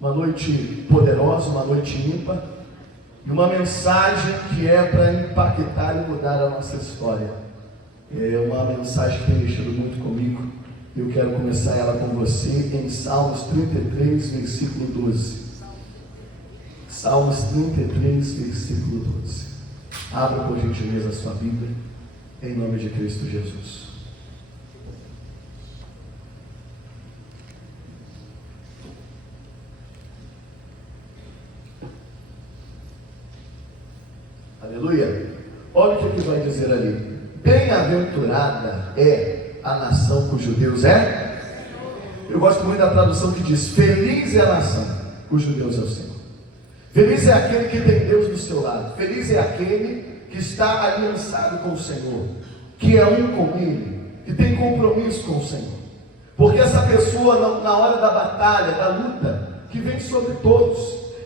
Uma noite poderosa, uma noite ímpar, e uma mensagem que é para impactar e mudar a nossa história. É uma mensagem que tem mexido muito comigo. Eu quero começar ela com você em Salmos 33, versículo 12. Salmos 33, versículo 12. Abra por gentileza a sua Bíblia, em nome de Cristo Jesus. Aleluia. Olha o que vai dizer ali. Bem-aventurada é a nação cujo Deus é. Eu gosto muito da tradução que diz: feliz é a nação cujo Deus é o Senhor. Feliz é aquele que tem Deus do seu lado. Feliz é aquele que está aliançado com o Senhor, que é um com Ele, que tem compromisso com o Senhor. Porque essa pessoa, na hora da batalha, da luta, que vem sobre todos,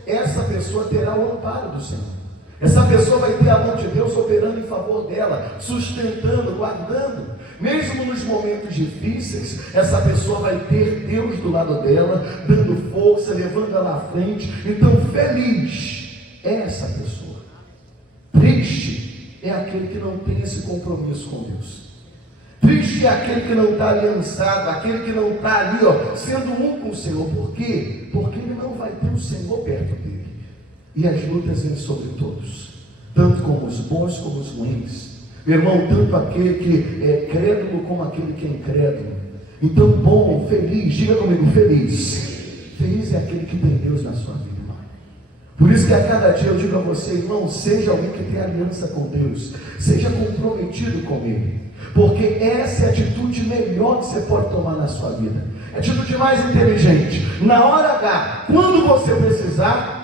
essa pessoa terá o amparo do Senhor. Essa pessoa vai ter a mão de Deus operando em favor dela, sustentando, guardando. Mesmo nos momentos difíceis, essa pessoa vai ter Deus do lado dela, dando força, levando ela à frente. Então, feliz é essa pessoa. Triste é aquele que não tem esse compromisso com Deus. Triste é aquele que não está aliançado, aquele que não está ali, sendo um com o Senhor. Por quê? Porque ele não vai ter o Senhor perto dele. E as lutas vêm sobre todos, tanto como os bons como os ruins. Meu irmão, tanto aquele que é crédulo como aquele que é incrédulo. Então, bom, feliz, diga comigo, feliz. Feliz é aquele que tem Deus na sua vida, irmão. Por isso que a cada dia eu digo a você, irmão, seja alguém que tem aliança com Deus, seja comprometido com Ele, porque essa é a atitude melhor que você pode tomar na sua vida. É a atitude mais inteligente. Na hora H, quando você precisar,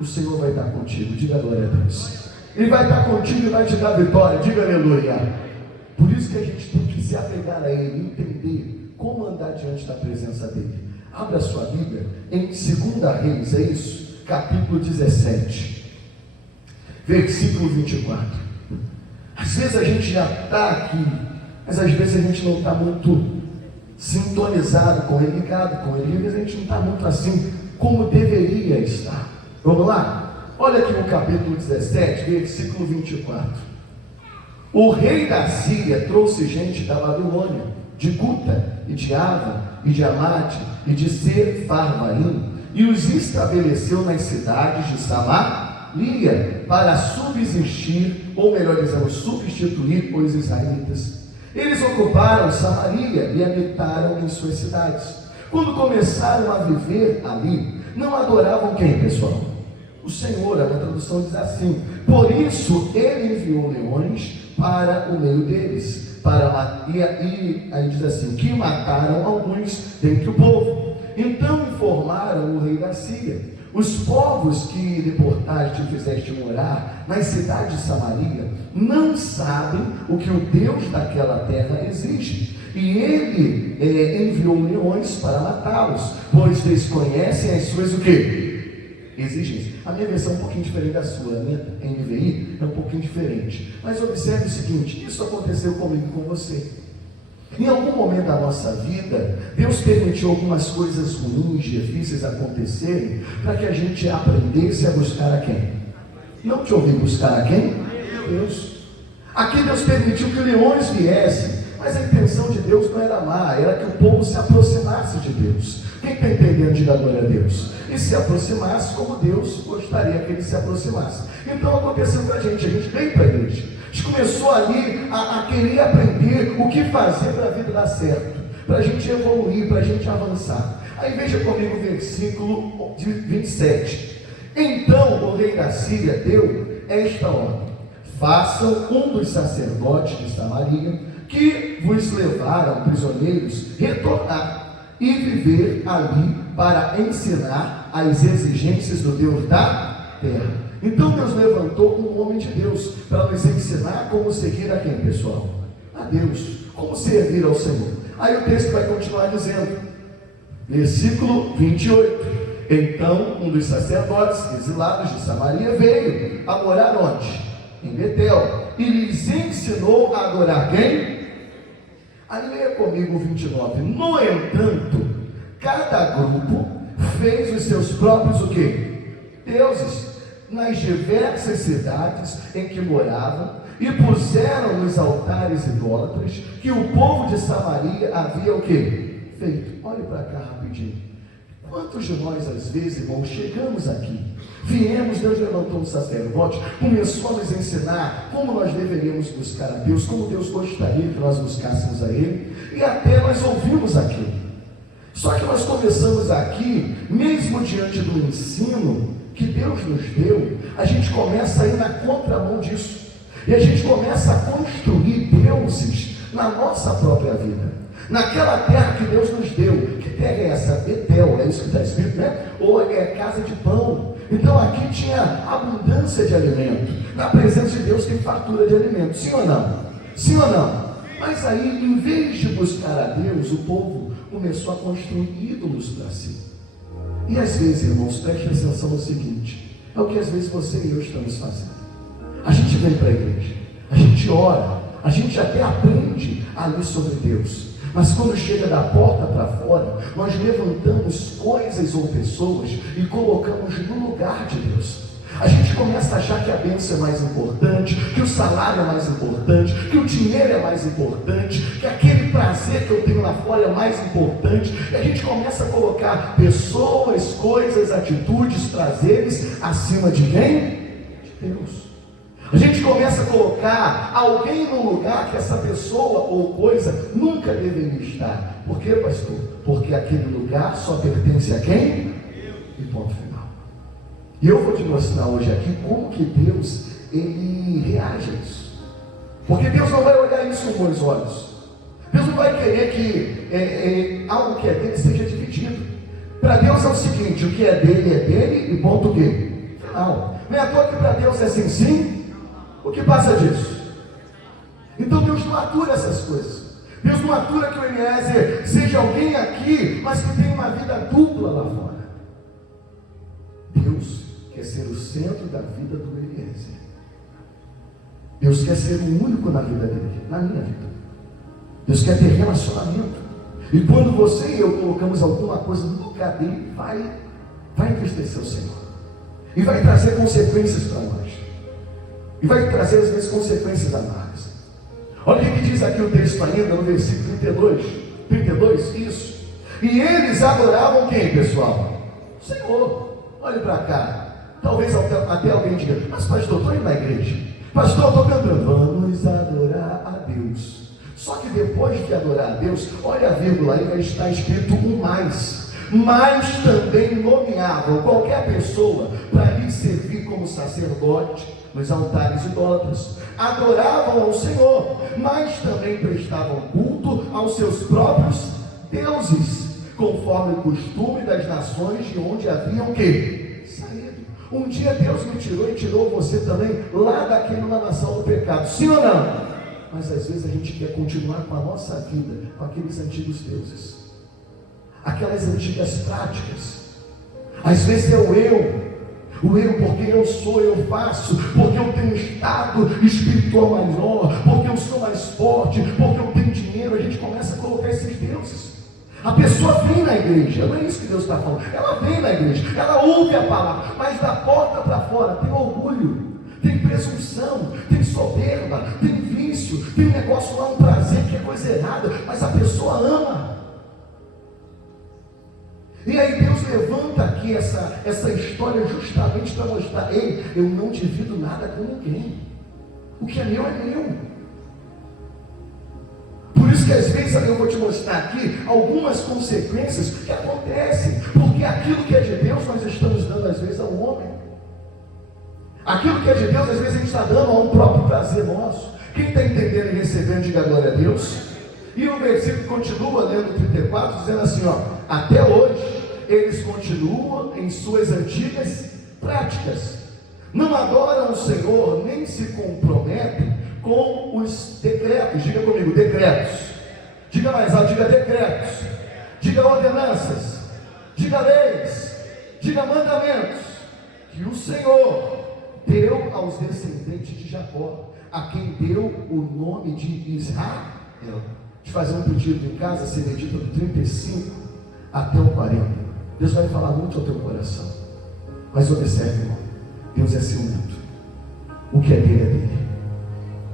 o Senhor vai estar contigo. Diga glória a Deus. Ele vai estar contigo e vai te dar vitória. Diga aleluia. Por isso que a gente tem que se apegar a Ele, entender como andar diante da presença dEle. Abra a sua Bíblia em 2 Reis, é isso? Capítulo 17, versículo 24. Às vezes a gente já está aqui, mas às vezes a gente não está muito sintonizado com Ele, ligado com Ele. Às vezes a gente não está muito assim como deveria estar. Vamos lá? Olha aqui no capítulo 17, versículo 24. O rei da Síria trouxe gente da Babilônia, de Cuta, e de Ava, e de Amate, e de Sepharvaim, e os estabeleceu nas cidades de Samaria, para subsistir, ou melhor dizendo, substituir os israelitas. Eles ocuparam Samaria e habitaram em suas cidades. Quando começaram a viver ali, não adoravam quem, pessoal? O Senhor. A tradução diz assim: por isso ele enviou leões para o meio deles, e aí diz assim, que mataram alguns dentre o povo. Então informaram o rei da Síria: os povos que deportaste e fizeste morar nas cidades de Samaria não sabem o que o Deus daquela terra exige, e ele enviou leões para matá-los, pois desconhecem as suas o quê? Exigências. A minha versão é um pouquinho diferente da sua, a minha NVI é um pouquinho diferente. Mas observe o seguinte: isso aconteceu comigo e com você. Em algum momento da nossa vida, Deus permitiu algumas coisas ruins, difíceis acontecerem, para que a gente aprendesse a buscar a quem? Não te ouvi buscar a quem? Deus. Aqui Deus permitiu que leões viessem, mas a intenção de Deus não era má, era que o povo se aproximasse de Deus. Quem está entendendo, diga glória a Deus. E se aproximasse como Deus gostaria que ele se aproximasse. Então aconteceu com a gente veio para a igreja. A gente começou ali a querer aprender o que fazer para a vida dar certo, para a gente evoluir, para a gente avançar. Aí veja comigo o versículo 27. Então o rei da Síria deu esta ordem: façam um dos sacerdotes de Samaria, que vos levaram prisioneiros, retornar e viver ali para ensinar as exigências do Deus da terra. Então Deus levantou um homem de Deus para nos ensinar como seguir a quem, pessoal? A Deus, como servir ao Senhor. Aí o texto vai continuar dizendo, versículo 28. Então um dos sacerdotes exilados de Samaria veio a morar onde? Em Betel, e lhes ensinou a adorar quem? Aí leia comigo o 29. No entanto, cada grupo fez os seus próprios o quê? Deuses, nas diversas cidades em que moravam, e puseram nos altares idólatras que o povo de Samaria havia o quê? Feito. Olhe para cá rapidinho. Quantos de nós, às vezes, irmãos, chegamos aqui, viemos, Deus levantou um sacerdote, começou a nos ensinar como nós deveríamos buscar a Deus, como Deus gostaria que nós buscássemos a Ele, e até nós ouvimos aquilo. Só que nós começamos aqui, mesmo diante do ensino que Deus nos deu, a gente começa a ir na contramão disso. E a gente começa a construir deuses na nossa própria vida. Naquela terra que Deus nos deu. Que terra é essa? Betel, é isso que está escrito, né? Ou é casa de pão. Então aqui tinha abundância de alimento. Na presença de Deus tem fartura de alimento. Sim ou não? Sim ou não? Mas aí, em vez de buscar a Deus, o povo começou a construir ídolos para si. E às vezes, irmãos, preste atenção no seguinte: é o que às vezes você e eu estamos fazendo. A gente vem para a igreja, a gente ora, a gente até aprende a ler sobre Deus, mas quando chega da porta para fora, nós levantamos coisas ou pessoas e colocamos no lugar de Deus. A gente começa a achar que a bênção é mais importante, que o salário é mais importante, que o dinheiro é mais importante, que aquele prazer que eu tenho lá fora é mais importante, e a gente começa a colocar pessoas, coisas, atitudes, prazeres acima de quem? De Deus. A gente começa a colocar alguém no lugar que essa pessoa ou coisa nunca deveria estar. Por quê, pastor? Porque aquele lugar só pertence a quem? E ponto final. E eu vou te mostrar hoje aqui como que Deus, ele reage a isso. Porque Deus não vai olhar isso com bons olhos. Deus não vai querer que algo que é dele seja dividido. Para Deus é o seguinte: o que é dele e ponto quê? Final. Não é à toa que para Deus é assim sim. O que passa disso? Então Deus não atura essas coisas. Deus não atura que o Eliezer seja alguém aqui, mas que tenha uma vida dupla lá fora. Deus quer ser o centro da vida do Eliezer. Deus quer ser o único na vida dele, na minha vida. Deus quer ter relacionamento. E quando você e eu colocamos alguma coisa no lugar dele, vai entristecer o Senhor. E vai trazer consequências para nós. E vai trazer às vezes consequências amargas. Olha o que diz aqui o texto ainda no versículo 32, isso. E eles adoravam quem, pessoal? O Senhor. Olhe para cá. Talvez até alguém diga: mas pastor, estou indo na igreja. Pastor, estou cantando. Vamos adorar a Deus. Só que depois de adorar a Deus, olha a vírgula aí, vai estar escrito um mais. Mas também nomeavam qualquer pessoa para lhe servir como sacerdote nos altares idólatras. Adoravam ao Senhor, mas também prestavam culto aos seus próprios deuses, conforme o costume das nações de onde haviam que saído. Um dia Deus me tirou e tirou você também lá daquela nação do pecado, sim ou não? Mas às vezes a gente quer continuar com a nossa vida com aqueles antigos deuses, aquelas antigas práticas. Às vezes é o eu porque eu sou, eu faço, porque eu tenho um estado espiritual maior, porque eu sou mais forte, porque eu tenho dinheiro. A gente começa a colocar esses deuses. A pessoa vem na igreja, não é isso que Deus está falando. Ela vem na igreja, ela ouve a palavra, mas da porta para fora tem orgulho, tem presunção, tem soberba, tem vício, tem um negócio lá, um prazer que é coisa errada, mas a pessoa ama. E aí Deus levanta aqui essa história justamente para mostrar: ei, eu não divido nada com ninguém. O que é meu é meu. Por isso que às vezes eu vou te mostrar aqui algumas consequências que acontecem, porque aquilo que é de Deus nós estamos dando às vezes ao homem. Aquilo que é de Deus às vezes a gente está dando a um próprio prazer nosso. Quem está entendendo e recebendo, diga glória a Deus. E o versículo continua lendo 34, dizendo assim, ó: até hoje eles continuam em suas antigas práticas, não adoram o Senhor, nem se comprometem com os decretos. Diga comigo, decretos. Diga mais alto, diga decretos. Diga ordenanças. Diga leis. Diga mandamentos que o Senhor deu aos descendentes de Jacó, a quem deu o nome de Israel. Deixa eu fazer um pedido em casa, se medita do 35 até o 40. Deus vai falar muito ao teu coração. Mas observe, irmão, Deus é ciumento. O que é dele é dele.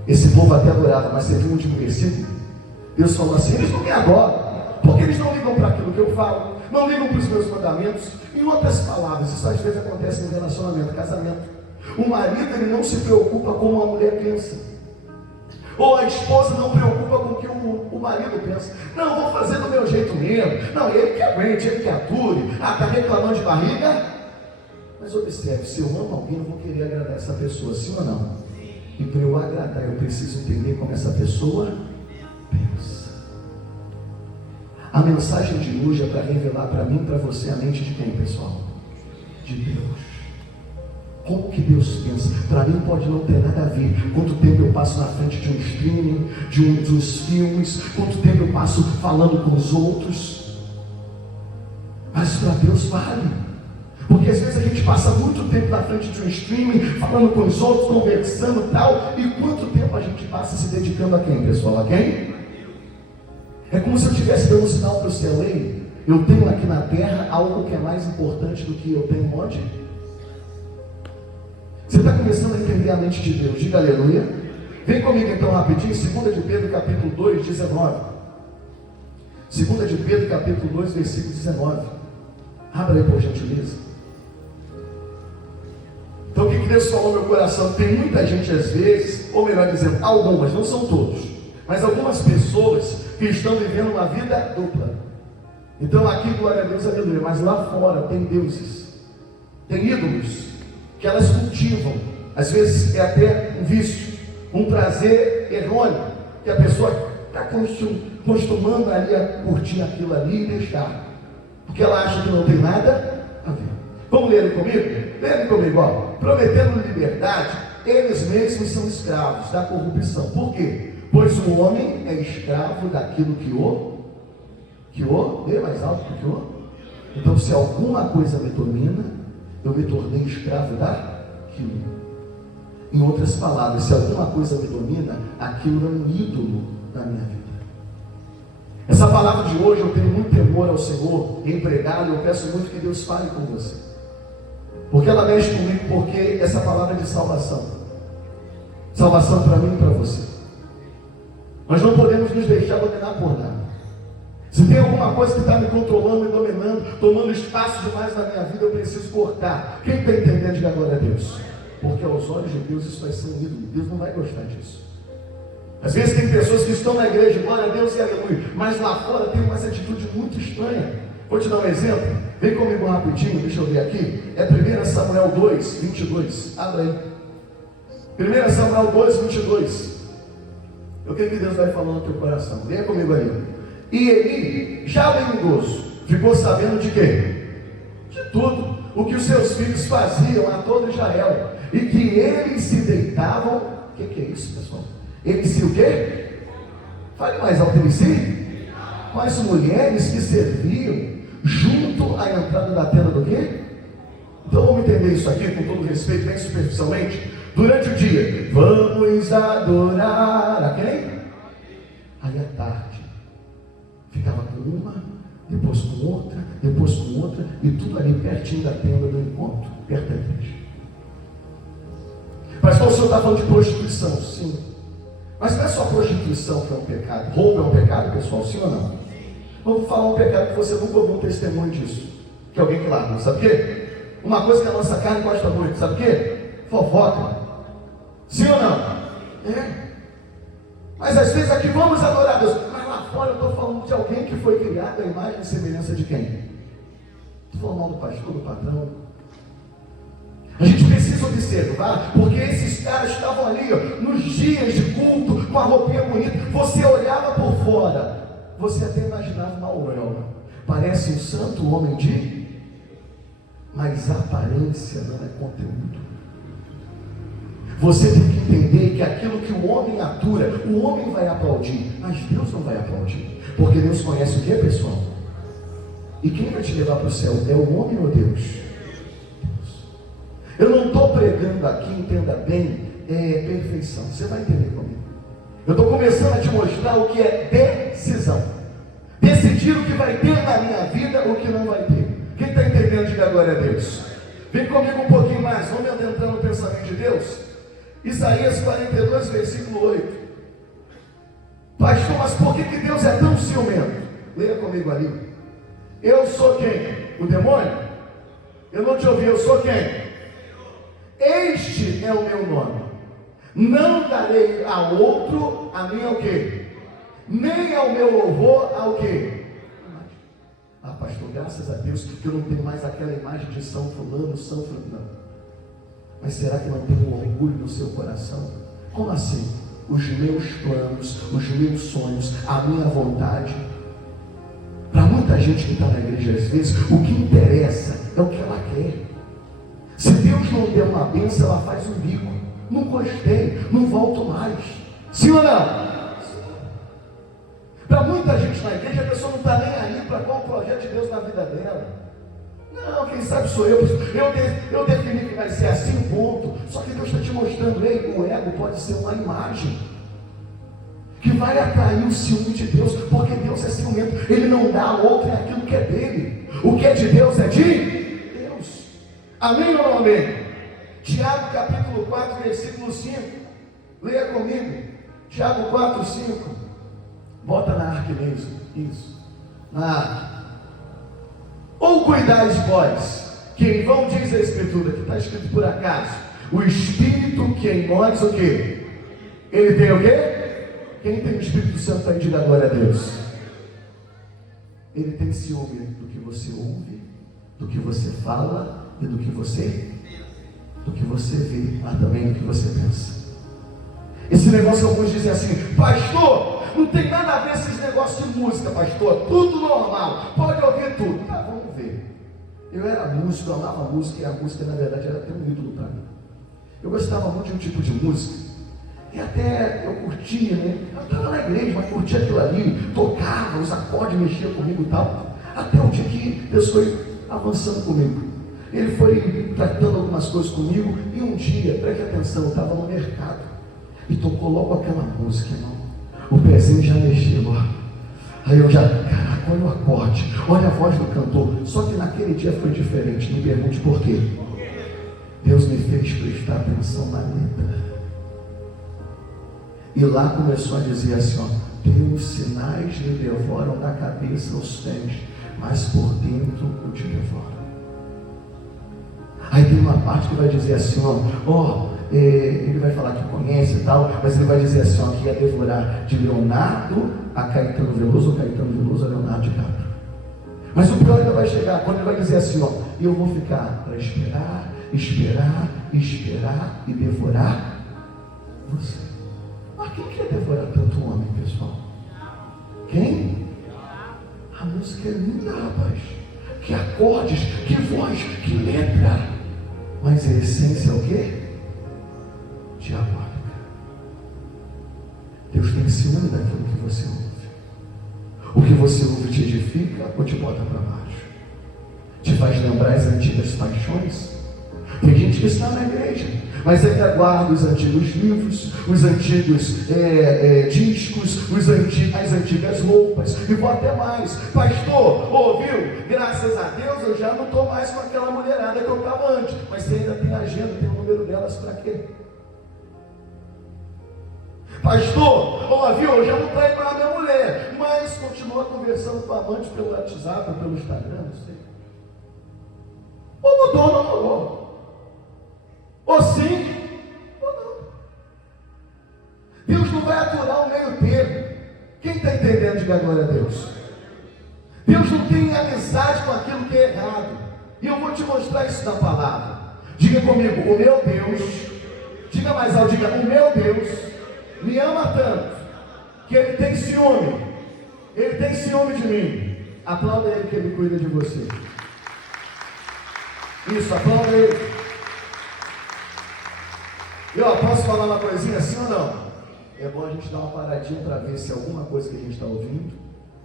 Esse povo até adorava, mas você viu o último versículo? Deus falou assim: eles não me adoram, porque eles não ligam para aquilo que eu falo, não ligam para os meus mandamentos. Em outras palavras, isso às vezes acontece no relacionamento, casamento. O marido, ele não se preocupa com uma mulher pensa, ou a esposa não preocupa com o que o marido pensa. Não, vou fazer do meu jeito mesmo. Não, ele que aguente, ele que ature. Está reclamando de barriga. Mas observe, se eu amo alguém, eu vou querer agradar essa pessoa, sim ou não? E para eu agradar, eu preciso entender como essa pessoa pensa. A mensagem de hoje é para revelar para mim e para você a mente de quem, pessoal? De Deus. Como que Deus pensa? Para mim pode não ter nada a ver. Quanto tempo eu passo na frente de um streaming, dos filmes, quanto tempo eu passo falando com os outros. Mas para Deus vale. Porque às vezes a gente passa muito tempo na frente de um streaming, falando com os outros, conversando e tal. E quanto tempo a gente passa se dedicando a quem, pessoal? A quem? É como se eu estivesse dando um sinal para o céu. Ei, eu tenho aqui na terra algo que é mais importante do que eu tenho onde? Você está começando a entender a mente de Deus? Diga aleluia. Vem comigo então rapidinho, 2 de Pedro capítulo 2, 19. 2 de Pedro capítulo 2, versículo 19. Abra aí por gentileza. Então o que Deus falou no meu coração? Tem muita gente às vezes, ou melhor dizendo, algumas, não são todos, mas algumas pessoas que estão vivendo uma vida dupla. Então aqui, glória a Deus, aleluia. Mas lá fora tem deuses, tem ídolos que elas cultivam. Às vezes é até um vício, um prazer errôneo, que a pessoa está costumando ali a curtir aquilo ali e deixar, porque ela acha que não tem nada a ver. Vamos ler comigo? Leia comigo, ó. Prometendo liberdade, eles mesmos são escravos da corrupção. Por quê? Pois o homem é escravo daquilo lê mais alto que o. Então, se alguma coisa me domina, eu me tornei escravo daquilo. Em outras palavras, se alguma coisa me domina, aquilo é um ídolo na minha vida. Essa palavra de hoje, eu tenho muito temor ao Senhor em pregá-la, e eu peço muito que Deus fale com você, porque ela mexe comigo, porque essa palavra é de salvação. Salvação para mim e para você. Nós não podemos nos deixar dominar por nada. Se tem alguma coisa que está me controlando, me dominando, tomando espaço demais na minha vida, eu preciso cortar. Quem está entendendo, diga glória a Deus. Porque aos olhos de Deus isso vai ser um ídolo. Deus não vai gostar disso. Às vezes tem pessoas que estão na igreja, glória a Deus e aleluia, mas lá fora tem uma atitude muito estranha. Vou te dar um exemplo. Vem comigo rapidinho, deixa eu ver aqui. É 1 Samuel 2, 22. Abra aí. 1 Samuel 2, 22. O que Deus vai falando no teu coração? Venha comigo aí. E Eli, já bem idoso, ficou sabendo de quê? De tudo o que os seus filhos faziam a todo Israel, e que eles se deitavam. O que é isso, pessoal? Eles se o quê? Fale mais alto. Eles se? Com as mulheres que serviam junto à entrada da tenda do quê? Então vamos entender isso aqui com todo respeito, bem superficialmente. Durante o dia, vamos adorar a quem? Aí à tarde ficava com uma, depois com outra, e tudo ali pertinho da tenda do encontro, perto da igreja. Pastor, o senhor está falando de prostituição? Sim. Mas não é só prostituição que é um pecado. Roubo é um pecado, pessoal, sim ou não? Vamos falar um pecado que você nunca ouviu um testemunho disso, que alguém que larga, sabe o quê? Uma coisa que a nossa carne gosta muito, sabe o quê? Fofoca. Sim ou não? É. Mas às vezes aqui vamos adorar a Deus. Mas lá fora eu estou falando de alguém que foi criado à imagem e semelhança de quem? Estou falando mal do pastor, do patrão. A gente precisa observar, porque esses caras estavam ali, ó, nos dias de culto, com a roupinha bonita. Você olhava por fora, você até imaginava uma auréola. Parece um santo homem de... Mas a aparência não é conteúdo. Você tem que entender que aquilo que o homem atura, o homem vai aplaudir, mas Deus não vai aplaudir. Porque Deus conhece o que, pessoal? E quem vai te levar para o céu? É o homem ou Deus? Eu não estou pregando aqui, entenda bem, perfeição. Você vai entender comigo. Eu estou começando a te mostrar o que é decisão. Decidir o que vai ter na minha vida, o que não vai ter. Quem está entendendo, diga glória a Deus. Vem comigo um pouquinho mais, vamos adentrar no pensamento de Deus. Isaías 42, versículo 8. Pastor, mas por que Deus é tão ciumento? Leia comigo ali. Eu sou quem? O demônio? Eu não te ouvi, eu sou quem? Este é o meu nome. Não darei a outro a minha o quê? Nem ao meu louvor ao quê? Ah, pastor, graças a Deus que eu não tenho mais aquela imagem de São Fulano, São Fulano. Não. Mas será que não tem um orgulho no seu coração? Como assim? Os meus planos, os meus sonhos, a minha vontade. Para muita gente que está na igreja às vezes, o que interessa é o que ela quer. Se Deus não der uma bênção, ela faz um bico. Não gostei, não volto mais. Sim ou não? Para muita gente na igreja, a pessoa não está nem aí para qual o projeto de Deus na vida dela. Não, quem sabe sou eu. Eu defini que vai ser assim, ponto. Só que Deus está te mostrando, ei, o ego pode ser uma imagem que vai atrair o ciúme de Deus, porque Deus é ciumento. Ele não dá a outro, é aquilo que é dele. O que é de Deus é de Deus. Amém ou não amém? Tiago capítulo 4, versículo 5. Leia comigo. Tiago 4, 5. Bota na arca mesmo. Isso. Na arca. Ou cuidais vós, que em vão diz a Escritura, que está escrito por acaso, o Espírito que em nós o quê? Ele tem o quê? Quem tem o Espírito Santo aí, diga glória a Deus. Ele tem ciúme do que você ouve, do que você fala e do que você vê, mas também do que você pensa. Esse negócio, alguns dizem assim, pastor, não tem nada a ver esses negócios de música, pastor, tudo normal, pode ouvir tudo. Tá, vamos ver. Eu era músico, eu amava música, e a música na verdade era até um ídolo para mim. Eu gostava muito de um tipo de música, e até eu curtia, né? Eu estava na igreja, mas curtia aquilo ali, tocava, os acordes mexiam comigo e tal, até o dia que Deus foi avançando comigo. Ele foi tratando algumas coisas comigo, e um dia, preste atenção, eu estava no mercado, e tocou logo aquela música, irmão. O pezinho já mexeu, ó. Aí eu já, caraca, olha o acorde, olha a voz do cantor. Só que naquele dia foi diferente, me pergunte por quê. Deus me fez prestar atenção na letra. E lá começou a dizer assim, ó, teus sinais me devoram da cabeça aos pés, mas por dentro eu te devoro. Aí tem uma parte que vai dizer assim, ele vai falar que conhece e tal, mas ele vai dizer assim, ó, que ia devorar de Leonardo a Caetano Veloso, ou Caetano Veloso a Leonardo DiCaprio. Mas o pior ainda vai chegar, quando ele vai dizer assim, ó, eu vou ficar para esperar e devorar você. Mas quem quer devorar tanto homem, pessoal? Quem? A música é linda, rapaz. Que acordes, que voz, que letra. Mas a essência é o quê? Diabólica. Deus tem ciúme daquilo que você ouve. O que você ouve te edifica ou te bota para baixo? Te faz lembrar as antigas paixões? Tem gente que está na igreja, mas ainda guarda os antigos livros, os antigos discos, as antigas roupas, e vou até mais. Pastor, ouviu? Graças a Deus eu já não estou mais com aquela mulherada que eu estava antes, mas você ainda tem agenda, tem o número delas para quê? Pastor, ouviu? Eu já não traio mais a minha mulher, mas continua conversando com a amante pelo WhatsApp, pelo Instagram, não sei. Ou mudou ou não mudou? Ou sim, ou não. Deus não vai aturar o meio termo. Quem está entendendo, diga glória a Deus. Deus não tem amizade com aquilo que é errado. E eu vou te mostrar isso na palavra. Diga comigo, o meu Deus, diga mais alto, diga, o meu Deus me ama tanto, que Ele tem ciúme. Ele tem ciúme de mim. Aplauda Ele que Ele cuida de você. Isso, aplauda Ele. E posso falar uma coisinha assim ou não? É bom a gente dar uma paradinha para ver se alguma coisa que a gente está ouvindo,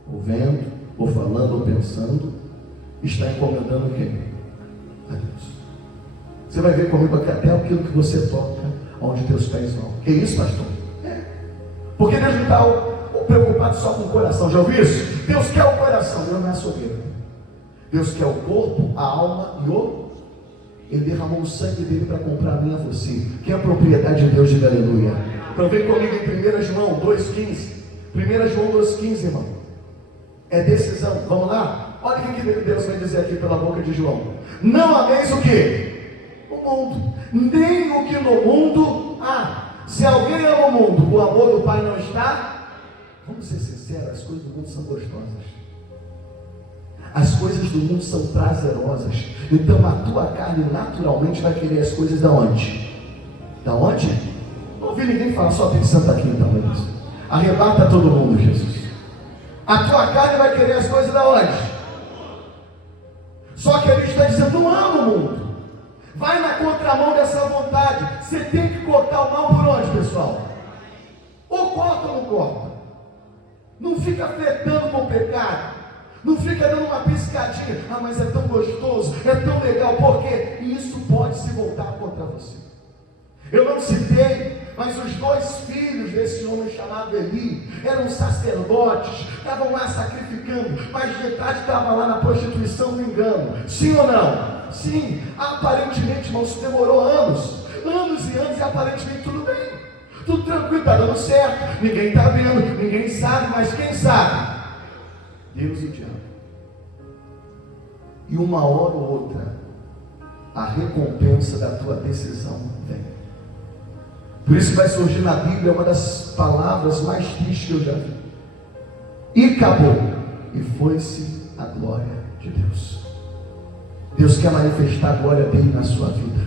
ou vendo, ou falando, ou pensando, está incomodando quem? A Deus. Você vai ver comigo aqui até aquilo que você toca, onde teus pés vão. Que isso, pastor? Porque Deus não está preocupado só com o coração. Já ouviu isso? Deus quer o coração, Deus não é soberbo. Deus quer o corpo, a alma e o... Ele derramou o sangue dele para comprar a mim e a você. Quem é a propriedade de Deus? Diga aleluia. Então vem comigo em 1 João 2,15. 1 João 2,15, irmão. É decisão. Vamos lá? Olha o que Deus vai dizer aqui pela boca de João. Não ameis o que? O mundo. Nem o que no mundo há. Se alguém ama o mundo, o amor do Pai não está. Vamos ser sinceros, as coisas do mundo são gostosas. As coisas do mundo são prazerosas. Então a tua carne naturalmente vai querer as coisas da onde? Da onde? Não ouvi ninguém falar, só tem santo aqui então, é isso. Arrebata todo mundo, Jesus. A tua carne vai querer as coisas da onde? Só que ele está dizendo, não ama o mundo. Vai na contramão dessa vontade. Você tem que cortar o mal por onde, pessoal? Ou corta ou não corta? Não fica flertando com o pecado. Não fica dando uma piscadinha. Ah, mas é tão gostoso, é tão legal. Porque isso pode se voltar contra você. Eu não citei, mas os 2 filhos desse homem chamado Eli eram sacerdotes, estavam lá sacrificando, mas metade estava lá na prostituição, no engano. Sim ou não? Sim. Aparentemente, irmão, isso demorou anos e anos, e aparentemente tudo bem, tudo tranquilo, está dando certo, ninguém está vendo, ninguém sabe, mas quem sabe? Deus e o diabo. E uma hora ou outra, a recompensa da tua decisão vem. Por isso vai surgir na Bíblia uma das palavras mais tristes que eu já vi. E acabou. E foi-se a glória de Deus. Deus quer manifestar a glória dele na sua vida.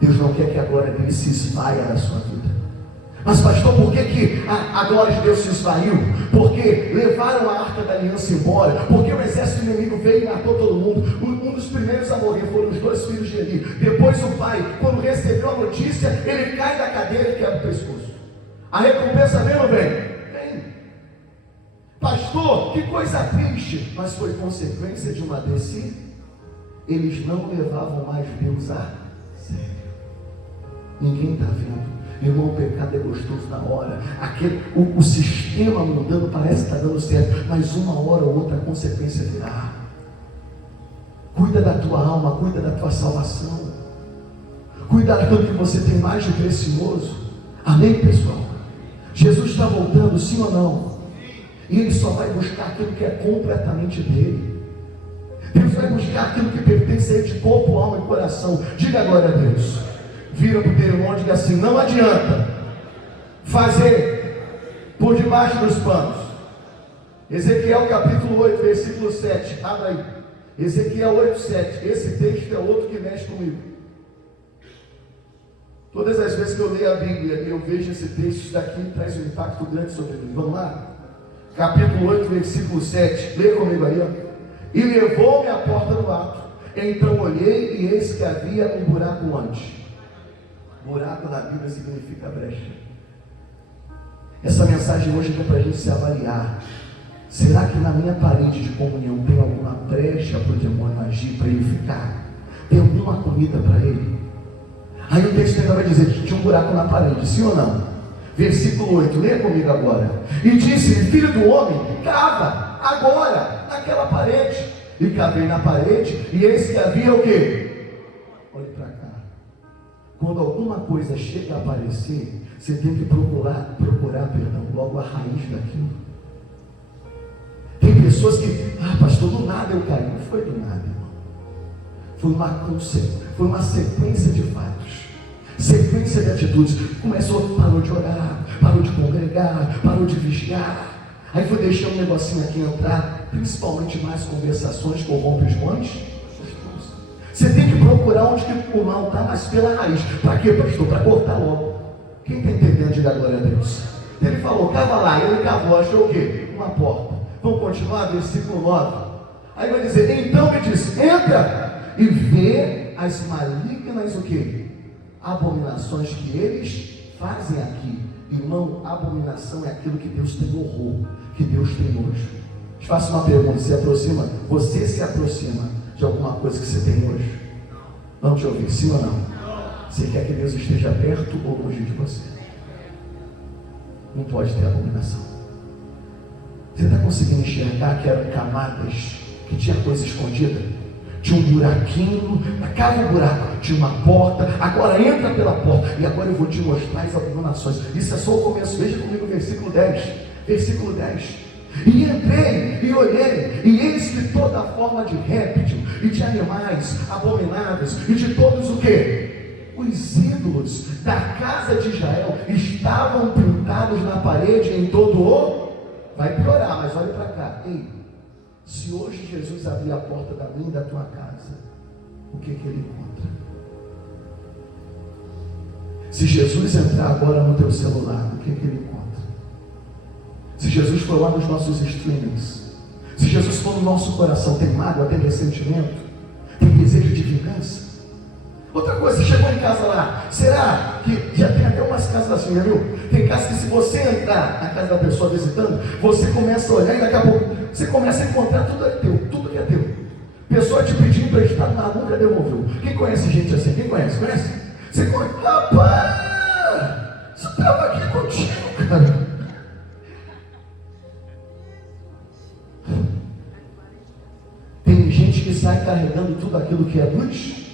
Deus não quer que a glória dele se esvaia na sua vida. Mas pastor, por que a glória de Deus se esvaiu? Porque levaram a arca da aliança embora, porque o exército inimigo veio e matou todo mundo. Um dos primeiros a morrer foram os 2 filhos de Eli. Depois o pai, quando recebeu a notícia, ele cai da cadeira e quebra o pescoço. A recompensa vem ou não vem? Vem. Pastor, que coisa triste, mas foi consequência de uma decisão. Eles não levavam mais Deus a sério. Ninguém está vendo. Irmão, o pecado é gostoso na hora. O sistema mundano parece que está dando certo, mas uma hora ou outra a consequência virá. Cuida da tua alma, cuida da tua salvação. Cuida daquilo que você tem mais de precioso. Amém, pessoal? Jesus está voltando, sim ou não? E Ele só vai buscar aquilo que é completamente dele. Deus vai buscar aquilo que pertence a Ele de corpo, alma e coração. Diga glória a Deus. Vira para o teu irmão e diga assim: não adianta fazer por debaixo dos panos. Ezequiel capítulo 8, versículo 7. Abra aí. Ezequiel 8, 7. Esse texto é outro que mexe comigo. Todas as vezes que eu leio a Bíblia e eu vejo esse texto, isso daqui traz um impacto grande sobre mim. Vamos lá? Capítulo 8, versículo 7. Leia comigo aí, ó. E levou-me à porta do ato. Então olhei e eis que havia um buraco onde? Buraco na Bíblia significa brecha. Essa mensagem hoje é para a gente se avaliar. Será que na minha parede de comunhão tem alguma brecha para o demônio agir, para ele ficar? Tem alguma comida para ele? Aí o texto ainda vai dizer que tinha um buraco na parede, sim ou não? Versículo 8, leia comigo agora. E disse-me: filho do homem, cava agora naquela parede. E cavei na parede, e eis que havia o quê? Olhe para cá. Quando alguma coisa chega a aparecer, você tem que procurar, logo a raiz daquilo. Tem pessoas que, pastor, do nada eu caí. Não foi do nada, irmão. Foi uma sequência de fatos, sequência de atitudes. Parou de orar, parou de congregar, parou de vigiar. Aí foi deixando um negocinho aqui entrar, principalmente mais conversações que corrompem os montes. Você tem que procurar onde que o mal está, mas pela raiz. Para quê, pastor? Para cortar logo. Quem está entendendo, diga glória a Deus. Ele falou: cava lá. Ele cavou, achou o quê? Uma porta. Vamos continuar, versículo 9. Aí vai dizer: então me diz, entra e vê as malignas o quê? Abominações que eles fazem aqui. Irmão, abominação é aquilo que Deus tem horror, que Deus tem nojo. Te faço uma pergunta: você se aproxima de alguma coisa que você tem hoje? Não te ouvi, sim ou não? Você quer que Deus esteja perto ou longe de você? Não pode ter abominação. Você está conseguindo enxergar que eram camadas que tinha coisa escondida? Tinha um buraquinho, cava um buraco, tinha uma porta, agora entra pela porta, e agora eu vou te mostrar as abominações. Isso é só o começo, veja comigo o versículo 10. Versículo 10. E entrei e olhei, e eis que toda forma de réptil e de animais abomináveis e de todos o quê? Os ídolos da casa de Israel estavam pintados na parede em todo o... Vai piorar, mas olha para cá. Ei, se hoje Jesus abrir a porta da minha e da tua casa, o que ele encontra? Se Jesus entrar agora no teu celular, o que ele encontra? Se Jesus for lá nos nossos streamings, se Jesus for no nosso coração, tem mágoa, tem ressentimento, tem desejo de vingança. Outra coisa, você chegou em casa lá, será que já tem até umas casas assim, já viu? Tem casas que se você entrar na casa da pessoa visitando, você começa a olhar e daqui a pouco você começa a encontrar tudo é teu, tudo que é teu. Pessoa te pediu emprestado, mas nunca devolveu. Quem conhece gente assim? Quem conhece? Conhece? Você conhece? Rapaz, você estava aqui contigo, cara. Tem gente que sai carregando tudo aquilo que é luz,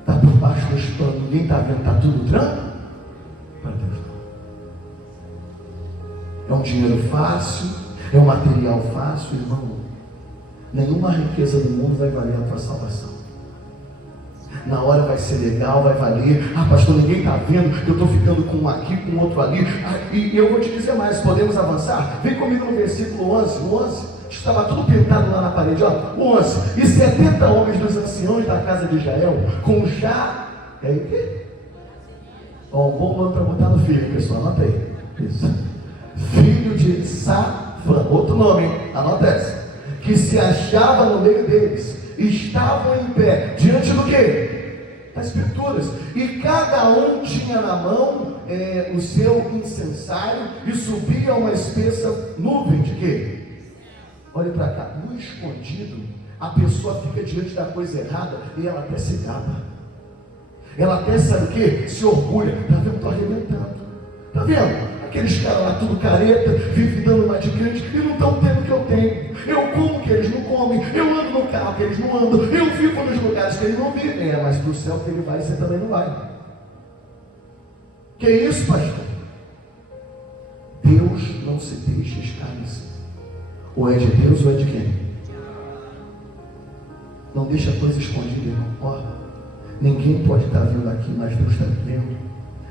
está por baixo dos panos, ninguém está vendo, está tudo tranco. Para Deus não. É um dinheiro fácil, é um material fácil, irmão. Nenhuma riqueza do mundo vai valer a tua salvação. Na hora vai ser legal, vai valer. Ah, pastor, ninguém está vendo, eu estou ficando com um aqui, com outro ali. E eu vou te dizer mais, podemos avançar? Vem comigo no versículo 11. O 11, estava tudo pintado lá na parede, ó. O 11, e 70 homens dos anciãos da casa de Israel, com já... É o quê? Ó, um bom nome para botar no filho, pessoal, anota aí. Isso. Filho de Safã, outro nome, hein? Anota essa. Que se achava no meio deles, estavam em pé, diante do quê? Das escrituras, e cada um tinha na mão o seu incensário, e subia uma espessa nuvem de quê? Olha para cá, no escondido, a pessoa fica diante da coisa errada, e ela até se gaba, ela até sabe o quê? Se orgulha, tá vendo? Estou arrebentando, tá vendo? Aqueles caras lá tudo careta, vivem dando uma de crente e não estão tendo o que eu tenho. Eu como que eles não comem, eu ando no carro que eles não andam, eu vivo nos lugares que eles não vivem. Mas para o céu que ele vai, você também não vai. Que isso, pastor? Deus não se deixa escarnecer. Ou é de Deus ou é de quem? Não deixa a coisa escondida, irmão. Ó, ninguém pode estar vendo aqui, mas Deus está vendo.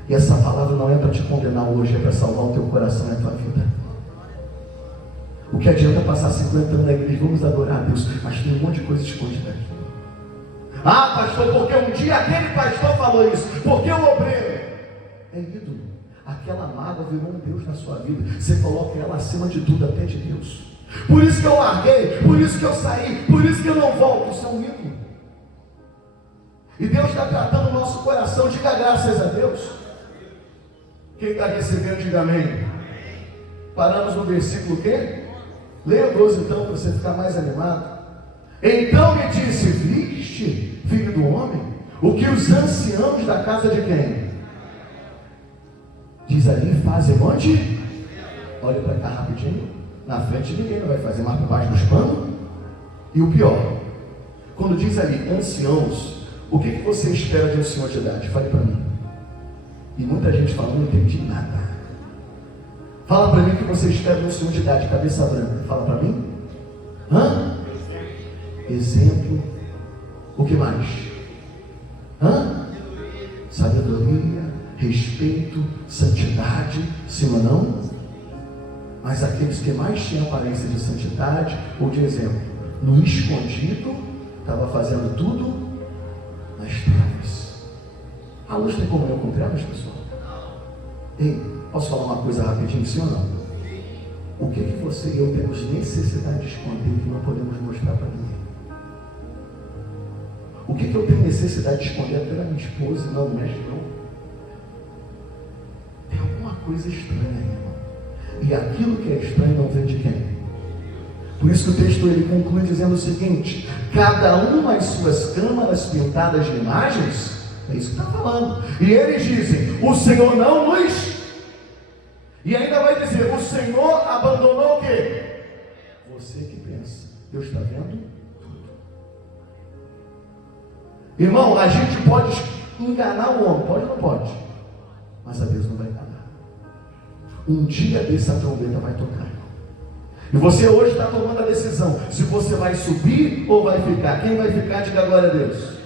E essa palavra não é para te condenar hoje, é para salvar o teu coração e a tua vida. O que adianta passar 50 anos na igreja? Vamos adorar a Deus, mas tem um monte de coisa escondida aqui. Ah, pastor, porque um dia aquele pastor falou isso, porque o obreiro é ídolo. Aquela mágoa virou um Deus na sua vida. Você coloca ela acima de tudo, até de Deus. Por isso que eu larguei, por isso que eu saí, por isso que eu não volto. Isso é um ídolo. E Deus está tratando o nosso coração. Diga graças a Deus. Quem está recebendo, diga amém. Paramos no versículo o quê? Leia o 12 então, para você ficar mais animado. Então me disse, viste, filho do homem, o que os anciãos da casa de quem? Diz ali, fazem onde? Olha para cá rapidinho. Na frente ninguém não vai fazer, mas por baixo dos panos. E o pior, quando diz ali, anciãos, o que você espera de um senhor de idade? Fale para mim. E muita gente fala, não entendi nada. Fala para mim o que você espera de um senhor de idade, cabeça branca. Fala para mim. Hã? Exemplo. O que mais? Hã? Sabedoria, respeito, santidade, sim ou não? Mas aqueles que mais tinham aparência de santidade ou de exemplo, no escondido, estava fazendo tudo nas trevas. A luz tem comunhão com trevas, pessoal? Ei, posso falar uma coisa rapidinho, sim ou não? O que você e eu temos necessidade de esconder que não podemos mostrar para ninguém? O que eu tenho necessidade de esconder até da minha esposa? Não, não mexe não. Tem alguma coisa estranha, irmão. E aquilo que é estranho não vem de quem? Por isso que o texto ele conclui dizendo o seguinte: cada uma as suas câmaras pintadas de imagens. É isso que está falando. E eles dizem, o Senhor não nos... E ainda vai dizer, o Senhor abandonou o quê? você que pensa. Deus está vendo tudo. Irmão, a gente pode enganar o homem, pode ou não pode? Mas a Deus não vai enganar. Um dia dessa trombeta vai tocar. E você hoje está tomando a decisão, se você vai subir ou vai ficar. Quem vai ficar, diga glória a Deus.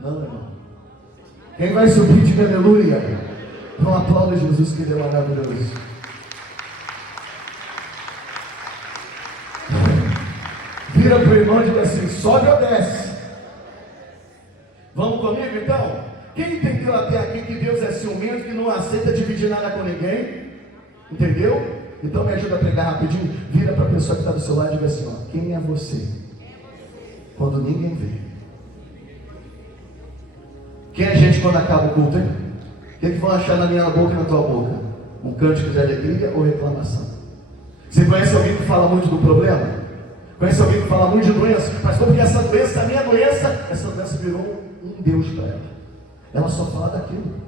Não, irmão. Quem vai subir, diga aleluia. Então aplauda Jesus, que Ele é maravilhoso. Vira para o irmão e diga assim, sobe ou desce? Vamos comigo então? Quem entendeu até aqui que Deus é ciumento, que não aceita dividir nada com ninguém? Entendeu? Então me ajuda a pregar rapidinho. Vira para a pessoa que está do seu lado e diga assim, ó, quem é você? Quando ninguém vê. Quem é a gente quando acaba o culto, hein? O que vão achar na minha boca e na tua boca? Um cântico de alegria ou reclamação? Você conhece alguém que fala muito do problema? Conhece alguém que fala muito de doença? Mas porque essa doença, a minha doença, essa doença virou um Deus para ela. Ela só fala daquilo.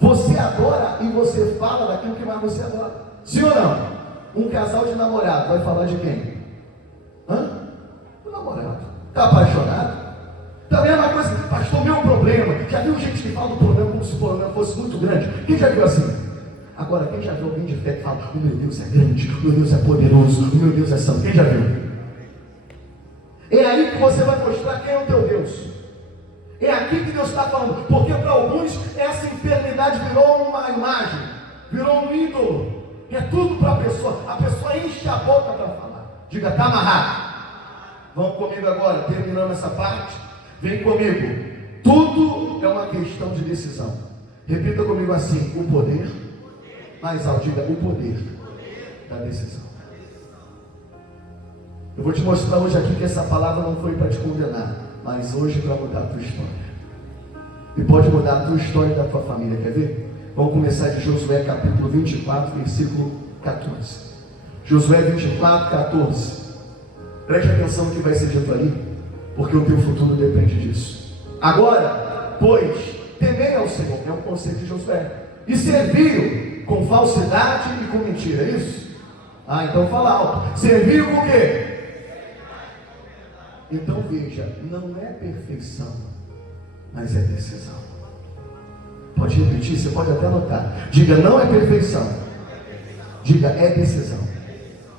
Você adora e você fala daquilo que mais você adora. Sim ou não? Um casal de namorado vai falar de quem? Do namorado. Está apaixonado? Da mesma coisa, pastor, meu problema. Já viu gente que fala do problema como se o problema fosse muito grande? Quem já viu assim? Agora, quem já viu alguém de fé que fala, o meu Deus é grande, o meu Deus é poderoso, o meu Deus é santo? Quem já viu? É aí que você vai mostrar quem é o teu Deus. É aqui que Deus está falando, porque para alguns essa enfermidade virou uma imagem, virou um ídolo. É tudo para a pessoa enche a boca para falar. Diga, está amarrado. Vamos comigo agora, terminando essa parte. Vem comigo. Tudo é uma questão de decisão. Repita comigo assim, o poder, mais alto, diga, o poder da decisão. Eu vou te mostrar hoje aqui que essa palavra não foi para te condenar, mas hoje para mudar a tua história. E pode mudar a tua história e da tua família, quer ver? Vamos começar de Josué capítulo 24, versículo 14. Josué 24, 14. Preste atenção no que vai ser dito ali, porque o teu futuro depende disso. Agora, pois, temei ao Senhor, é um conceito de Josué, e serviu com falsidade e com mentira, é isso? Então fala alto. Serviu com o quê? Então veja, não é perfeição, mas é decisão. Pode repetir, você pode até anotar. Diga, não é perfeição. Diga, é decisão.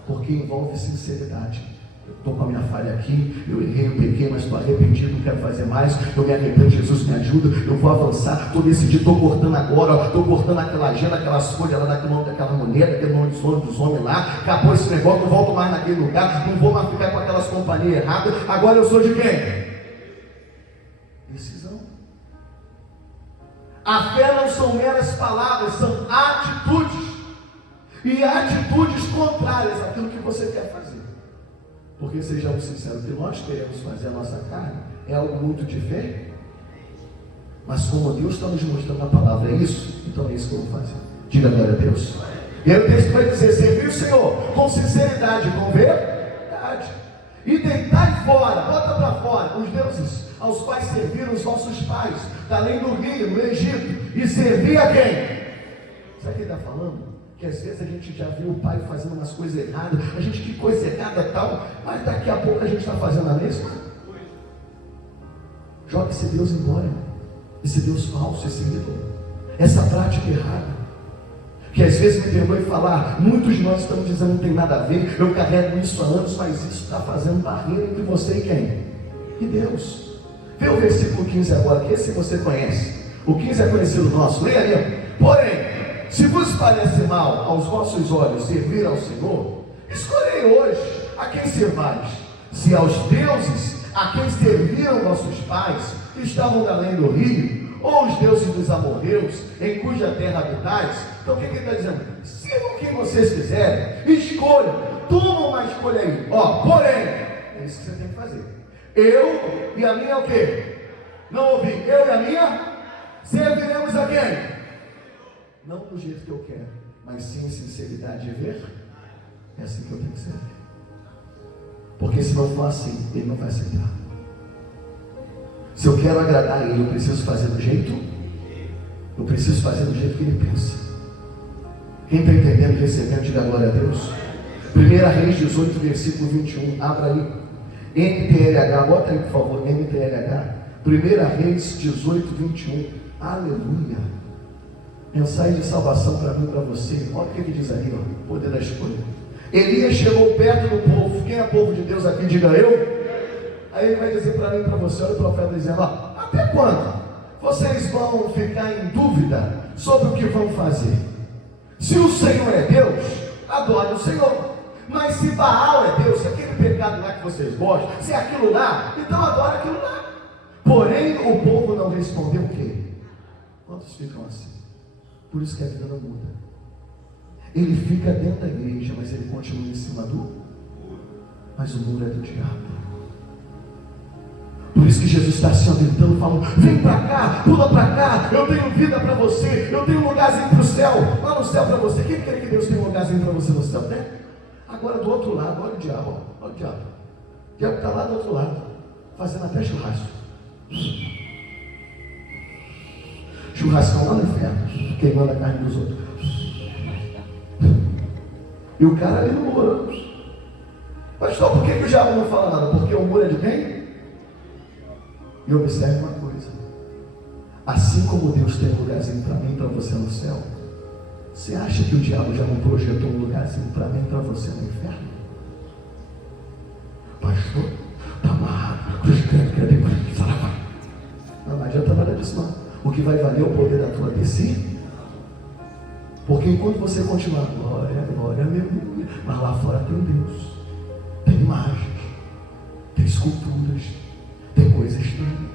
Porque envolve sinceridade. Eu estou com a minha falha aqui, eu errei, eu pequei, mas estou arrependido, não quero fazer mais, eu me arrependo, Jesus me ajuda, eu vou avançar, estou decidido, estou cortando agora, estou cortando aquela agenda, aquelas folhas lá daquele nome daquela mulher, daquele nome dos homens lá, acabou esse negócio, não volto mais naquele lugar, não vou mais ficar com aquelas companhias erradas, agora eu sou de quem? Decisão. A fé não são meras palavras, são atitudes, e atitudes contrárias àquilo que você quer fazer. Porque sejamos sinceros, o que nós queremos fazer a nossa carne é algo muito diferente. Mas como Deus está nos mostrando a palavra, é isso? Então é isso que eu vou fazer. Diga glória a Deus. E aí o texto vai dizer, servir o Senhor com sinceridade, com verdade. E deitai fora, bota para fora, os deuses aos quais serviram os nossos pais, da além do rio, no Egito. E servir a quem? Sabe o que ele está falando? Que às vezes a gente já viu o pai fazendo umas coisas erradas, a gente, que coisa errada tal, mas daqui a pouco a gente está fazendo a mesma. Joga esse Deus embora, esse Deus falso, esse ídolo, essa prática errada, que às vezes me perdoe falar, muitos de nós estamos dizendo não tem nada a ver, eu carrego isso há anos, mas isso está fazendo barreira entre você e quem? E Deus. Vê o versículo 15 agora, que esse você conhece, o 15 é conhecido nosso, leia ali. Porém, se vos parece mal aos vossos olhos servir ao Senhor, escolhei hoje a quem servais, se aos deuses a quem serviram vossos pais, que estavam além do rio, ou os deuses dos amorreus, em cuja terra habitais. Então o que ele está dizendo? Sirvam quem vocês quiserem, escolham, tomam uma escolha aí. Porém, é isso que você tem que fazer. Eu e a minha o quê? Não ouvi. Eu e a minha serviremos a quem? Não do jeito que eu quero, mas sim em sinceridade e ver. É assim que eu tenho que ser. Porque se não for assim, ele não vai aceitar. Se eu quero agradar ele, eu preciso fazer do jeito, eu preciso fazer do jeito que ele pensa. Quem está entendendo e recebendo, diga glória a Deus. 1 Reis 18, versículo 21. Abra aí. NTLH, bota aí por favor, NTLH. 1 Reis 18, 21. Aleluia. Mensagem de salvação para mim e para você. Olha o que ele diz aí, ó. Poder da escolha. Elias chegou perto do povo. Quem é povo de Deus aqui? Diga eu. Aí ele vai dizer para mim e para você. Olha o profeta dizendo, ó, até quando vocês vão ficar em dúvida sobre o que vão fazer? Se o Senhor é Deus, adore o Senhor. Mas se Baal é Deus, se aquele pecado lá que vocês gostam, se é aquilo lá, então adora aquilo lá. Porém, o povo não respondeu o quê? Quantos ficam assim? Por isso que a vida não muda. Ele fica dentro da igreja, mas ele continua em cima do muro. Mas o muro é do diabo. Por isso que Jesus está se gritando, falando, vem para cá, pula para cá, eu tenho vida para você, eu tenho um lugarzinho para o céu, lá no céu para você. Quem crê que Deus tem um lugarzinho para você no céu, né? Agora do outro lado, olha o diabo, olha o diabo. O diabo está lá do outro lado, fazendo até churrasco. Churrascão lá no inferno, queimando a carne dos outros. E o cara ali no muro. Pastor, por que o diabo não fala nada? Porque o muro é de quem? E observe uma coisa. Assim como Deus tem um lugarzinho para mim e para você no céu, você acha que o diabo já não projetou um lugarzinho para mim e para você no inferno? Pastor, está amarrado. Não adianta nada disso não. O que vai valer é o poder da tua descer. Porque enquanto você continuar, glória, glória, aleluia, mas lá fora tem Deus, tem imagens, tem esculturas, tem coisas estranhas.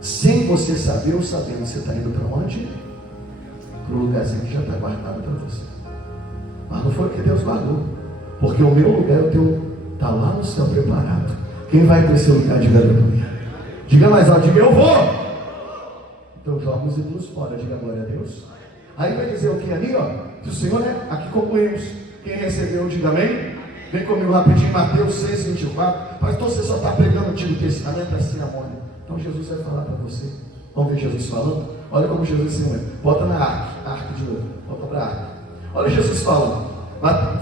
Sem você saber ou sabendo, você está indo para onde? Para o lugarzinho que já está guardado para você. Mas não foi o que Deus guardou, porque o meu lugar, o teu, está lá no céu preparado. Quem vai para esse lugar? Diga aleluia. Diga mais alto, diga eu vou. Então joga os ídolos fora, diga glória a Deus. Aí vai dizer o que ali, ó? Que o Senhor, né? Aqui concluímos. Quem recebeu, diga amém. Vem comigo rapidinho, Mateus 6, 24. Pastor, você só está pregando o Antigo Testamento assim, amor. Então Jesus vai falar para você. Vamos ver Jesus falando? Olha como Jesus se mueve. Bota na arca de novo. Bota para a arca. Olha Jesus falando.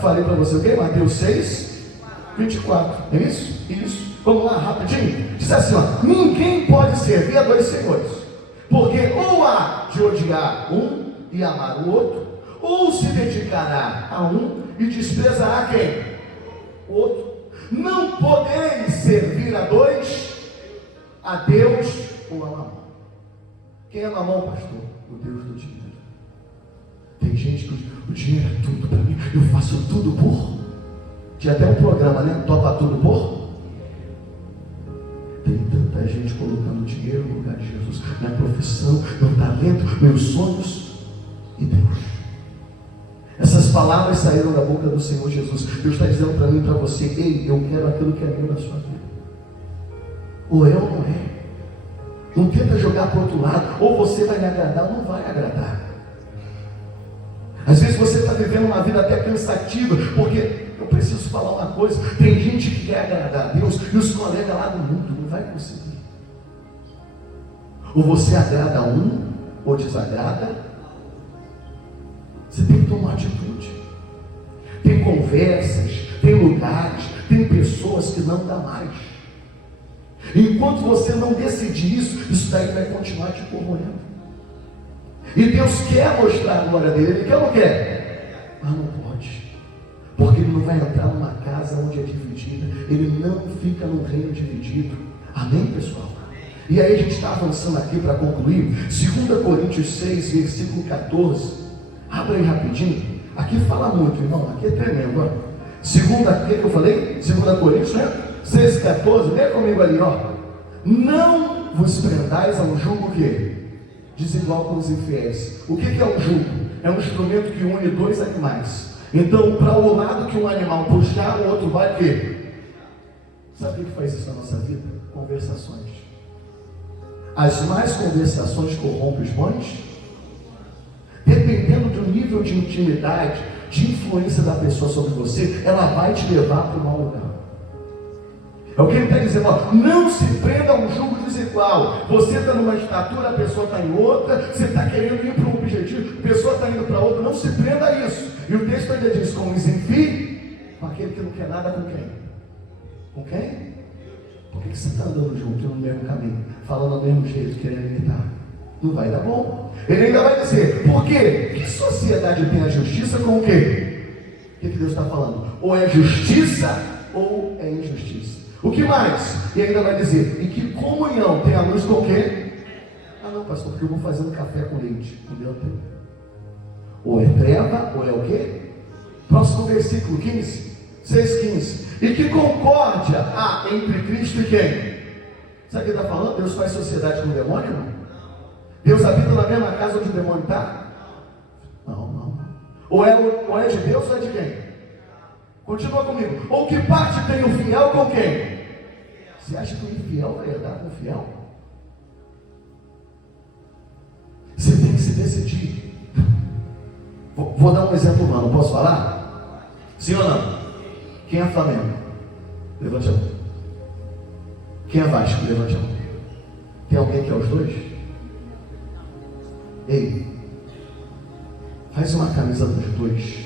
Falei para você o quê? Mateus 6, 24. É isso? Isso. Vamos lá, rapidinho. Diz assim, ó. Ninguém pode servir a dois senhores. Porque ou há de odiar um e amar o outro, ou se dedicará a um e desprezará quem? O outro. Não podeis servir a dois, a Deus ou a Mamon. Quem é Mamon, pastor? O Deus do dinheiro. Tem gente que o dinheiro é tudo para mim, eu faço tudo por. Tinha até um programa, né? Topa tudo por. Tem tanta gente colocando dinheiro no lugar de Jesus, minha profissão, meu talento, meus sonhos e Deus. Essas palavras saíram da boca do Senhor Jesus. Deus está dizendo para mim e para você, ei, eu quero aquilo que é meu na sua vida. Ou é ou não é. Não tenta jogar para o outro lado, ou você vai me agradar ou não vai agradar. Às vezes você está vivendo uma vida até cansativa, porque eu preciso falar uma coisa, tem gente que quer agradar a Deus e os colegas lá do mundo não vai conseguir. Ou você agrada a um, ou desagrada. Você tem que tomar atitude. Tem conversas, tem lugares, tem pessoas que não dá mais. Enquanto você não decidir isso daí vai continuar te corroendo. E Deus quer mostrar a glória dele, ele quer ou não quer? Mas não pode. Porque ele não vai entrar numa casa onde é dividida, ele não fica num reino dividido. Amém, pessoal? E aí a gente está avançando aqui para concluir. 2 Coríntios 6, versículo 14. Abra aí rapidinho. Aqui fala muito, irmão. Aqui é tremendo, ó. O que eu falei? 2 Coríntios, né? 6, 14. Lê comigo ali, ó. Não vos prendais a um julgo que desigual com os infiéis. O que é um julgo? É um instrumento que une dois animais. Então, para o lado que um animal puxar, o outro vai o quê? Sabe o que faz isso na nossa vida? Conversações. As más conversações corrompem os bons. Dependendo do nível de intimidade, de influência da pessoa sobre você, ela vai te levar para o mau lugar. É o que ele está dizendo, ó, não se prenda a um julgo desigual. Você está numa estatura, a pessoa está em outra, você está querendo ir para um objetivo, a pessoa está indo para outra, não se prenda a isso. E o texto ainda diz, como os enfios, Com aquele que não quer nada com quem? Com quem? Por que você está andando junto no mesmo caminho? Falando do mesmo jeito, querendo imitar? Não vai dar bom. Ele ainda vai dizer, por quê? Que sociedade tem a justiça com o quê? O que Deus está falando? Ou é justiça ou é injustiça. O que mais? E ainda vai dizer, e que comunhão tem a luz com o quê? Ah não, pastor, porque eu vou fazendo café com leite. Não deu tempo. Ou é treva, ou é o quê? Próximo versículo, 15. 6,15. E que concórdia há entre Cristo e quem? Sabe o que ele está falando? Deus faz sociedade com o demônio? Não? Deus habita na mesma casa onde o demônio está? Não. Ou é de Deus ou é de quem? Continua comigo. Ou que parte tem o fiel com quem? Você acha que o infiel vai herdar com o fiel? Você tem que se decidir. Vou dar um exemplo humano, posso falar? Sim ou não? Quem é Flamengo? Levante a mão. Quem é Vasco? Levante a mão. Tem alguém que é os dois? Ei, faz uma camisa dos dois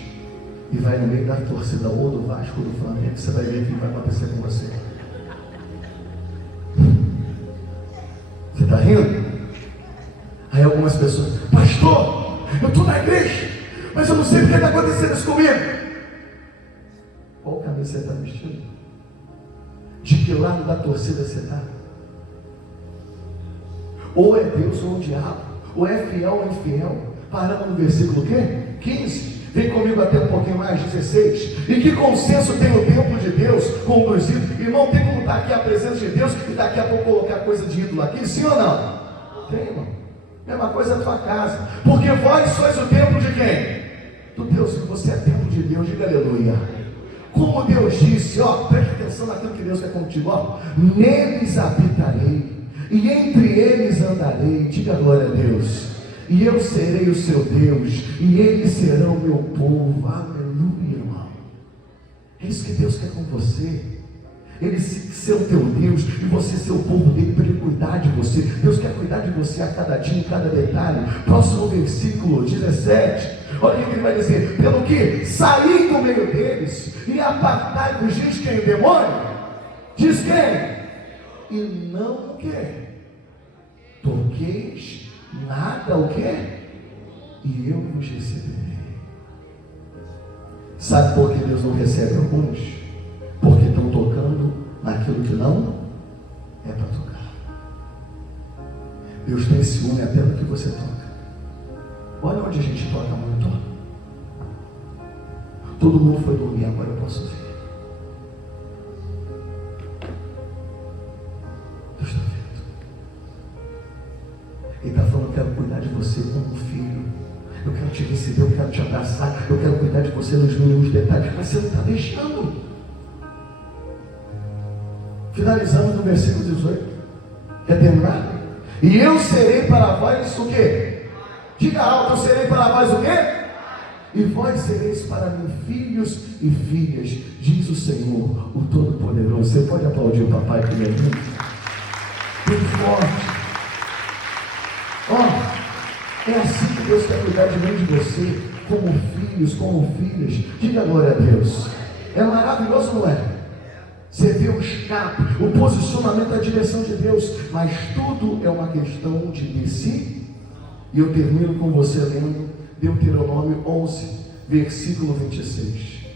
e vai no meio da torcida ou do Vasco ou do Flamengo, você vai ver o que vai acontecer com você. Você está rindo? Aí algumas pessoas, pastor, eu estou na igreja, mas eu não sei o que está acontecendo isso comigo. Qual camisa você está vestindo? De que lado da torcida você está? Ou é Deus ou o diabo, ou é fiel ou infiel. Paramos no versículo o quê? 15. Vem comigo até um pouquinho mais, 16. E que consenso tem o templo de Deus conduzido? Irmão, tem como estar aqui a presença de Deus e daqui a pouco colocar coisa de ídolo aqui? Sim ou não? Tem, irmão. Mesma coisa na tua casa. Porque vós sois o templo de quem? Do Deus. Se você é templo de Deus, diga aleluia. Como Deus disse, preste atenção naquilo que Deus quer contigo, neles habitarei, e entre eles andarei, diga glória a Deus, e eu serei o seu Deus, e eles serão o meu povo, aleluia, irmão. É isso que Deus quer com você. Ele ser o teu Deus e você ser o povo dele, para ele cuidar de você. Deus quer cuidar de você a cada dia, em cada detalhe. Próximo versículo 17. Olha o que ele vai dizer: pelo que saí do meio deles e apartai-vos, diz quem? O demônio? Diz quem? E não o quê? Toqueis nada o quê? E eu vos receberei. Sabe por que Deus não recebe alguns? Porque estão tocando naquilo que não é para tocar. Deus tem ciúme até no que você toca. Olha onde a gente toca muito. Todo mundo foi dormir, agora eu posso ver. Deus está vendo. Ele está falando: eu quero cuidar de você como filho. Eu quero te receber, eu quero te abraçar, eu quero cuidar de você nos mínimos detalhes. Mas você não está deixando. Finalizamos no versículo 18. Quer terminar? E eu serei para vós o quê? Diga alto: eu serei para vós o quê? E vós sereis para mim filhos e filhas, diz o Senhor, o Todo-Poderoso. Você pode aplaudir o papai primeiro? Bem forte. É assim que Deus quer cuidar de mim e de você, como filhos, como filhas. Diga glória a Deus. É maravilhoso, não é? Você vê o escape, o posicionamento, a direção de Deus, mas tudo é uma questão de decisão. E eu termino com você lendo Deuteronômio 11, versículo 26.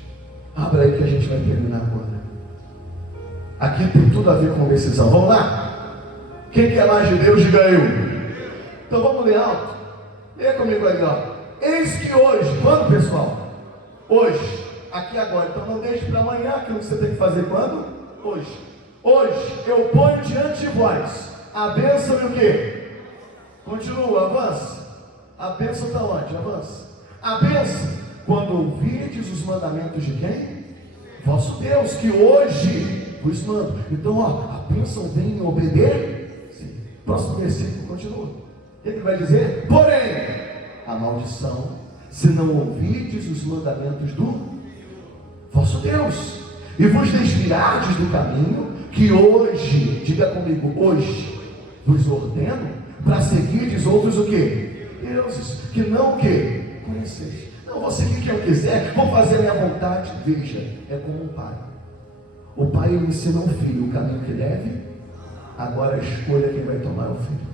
Abra aí que a gente vai terminar agora. Aqui tem tudo a ver com decisão. Vamos lá? Quem quer mais de Deus, diga eu. Então vamos ler alto. Leia comigo aí, Eis que hoje, quando, pessoal? Hoje. Aqui agora, então não deixe para amanhã aquilo que você tem que fazer quando? Hoje. Hoje eu ponho diante de vós a bênção e o quê? Continua, avança. A bênção está onde? Avança. A bênção, quando ouvirdes os mandamentos de quem? Vosso Deus, que hoje vos mando. Então, a bênção vem em obedecer. Sim. Próximo versículo, continua. O que ele vai dizer? Porém, a maldição, se não ouvirdes os mandamentos do vosso Deus, e vos desviardes do caminho que hoje, diga comigo, hoje, vos ordeno, para seguirdes outros o quê? Deuses, que não o quê? Conheceis. Não vou seguir quem eu quiser, vou fazer a minha vontade. Veja, é como um pai. O pai ele ensina ao filho o caminho que deve, agora a escolha quem vai tomar é o filho.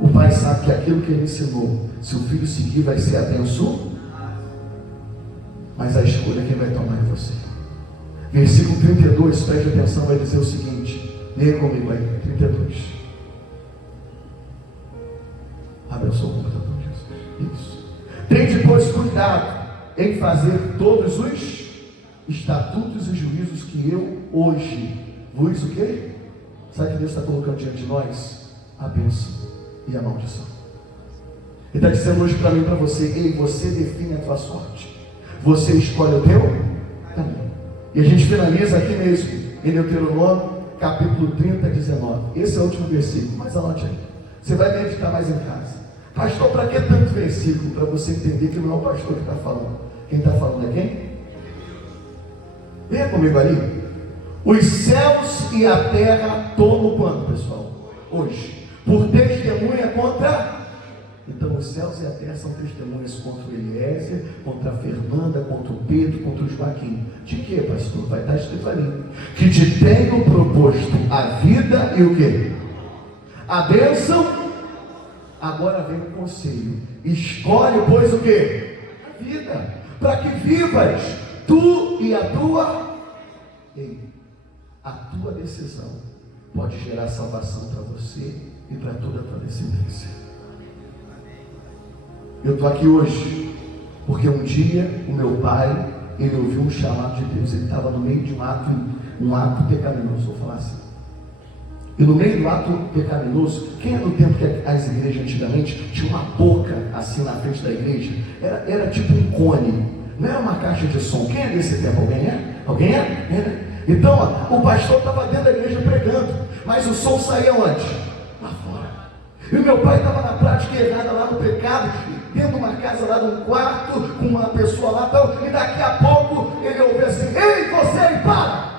O pai sabe que aquilo que ele ensinou, se o filho seguir, vai ser abençoado, mas a escolha quem vai tomar é você. Versículo 32, preste atenção, vai dizer o seguinte, leia comigo aí, 32. Abençoa o computador, Jesus. Isso. Tende, pois, cuidado em fazer todos os estatutos e juízos que eu hoje vos o quê? Sabe que Deus está colocando diante de nós? A bênção e a maldição. Ele está dizendo hoje para mim e para você: ei, você define a tua sorte, você escolhe o teu caminho. E a gente finaliza aqui mesmo em Deuteronômio capítulo 30, 19. Esse é o último versículo, mas anote aí, você vai meditar mais em casa. Pastor, para que tanto versículo? Para você entender que não é o pastor que está falando. Quem está falando é quem? Venha comigo ali. Os céus e a terra tomam quando, pessoal? Hoje. Por testemunha contra... Então os céus e a terra são testemunhas contra o Eliezer, contra a Fernanda, contra o Pedro, contra o Joaquim. De que, pastor? Vai estar escrito ali. Que te tenho proposto a vida e o quê? A bênção. Agora vem o conselho. Escolhe, pois, o quê? A vida. Para que vivas tu e a tua... Ei, a tua decisão pode gerar salvação para você e para toda a tua descendência. Eu estou aqui hoje porque um dia o meu pai, ele ouviu um chamado de Deus. Ele estava no meio de um ato pecaminoso, vou falar assim. E no meio do ato pecaminoso, quem é do tempo que as igrejas antigamente tinha uma boca assim na frente da igreja? Era tipo um cone, não era uma caixa de som. Quem é desse tempo? Alguém é? Alguém é? Então, o pastor estava dentro da igreja pregando, mas o som saía onde? Lá fora. E o meu pai estava na prática errada, lá no pecado, dentro de uma casa, lá num quarto, com uma pessoa lá, tal, e daqui a pouco ele ouviu assim: ei, você aí, para!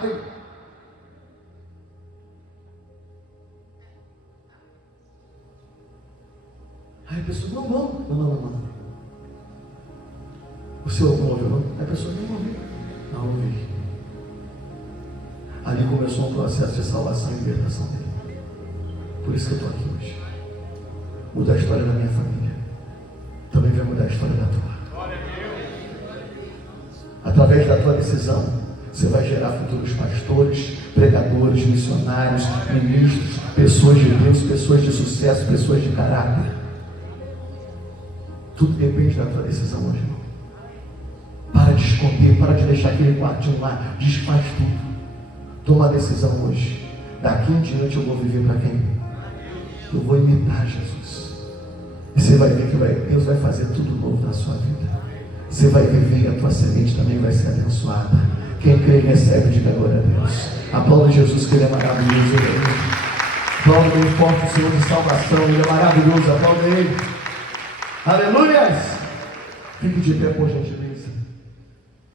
Aí a pessoa: não. O senhor não ouviu, não? Aí a pessoa: não ouvi. Ali começou um processo de salvação e libertação dele. Por isso que eu estou aqui hoje. Muda a história da minha família, também vai mudar a história da tua. Através da tua decisão, você vai gerar futuros pastores, pregadores, missionários, ministros, pessoas de Deus, pessoas de sucesso, pessoas de caráter. Tudo depende da tua decisão hoje, irmão. Para de esconder, para de deixar aquele quartinho lá, desfaz tudo. Toma a decisão hoje. Daqui em diante eu vou viver para quem? Eu vou imitar Jesus. E você vai ver que Deus vai fazer tudo novo na sua vida. Você vai viver e a tua semente também vai ser abençoada. Quem crê recebe, diga glória a Deus. Aplauda Jesus, que Ele é maravilhoso. Aplauda bem forte o Senhor de salvação. Ele é maravilhoso. Aplauda Ele. Aleluias. Fique de pé, por gentileza.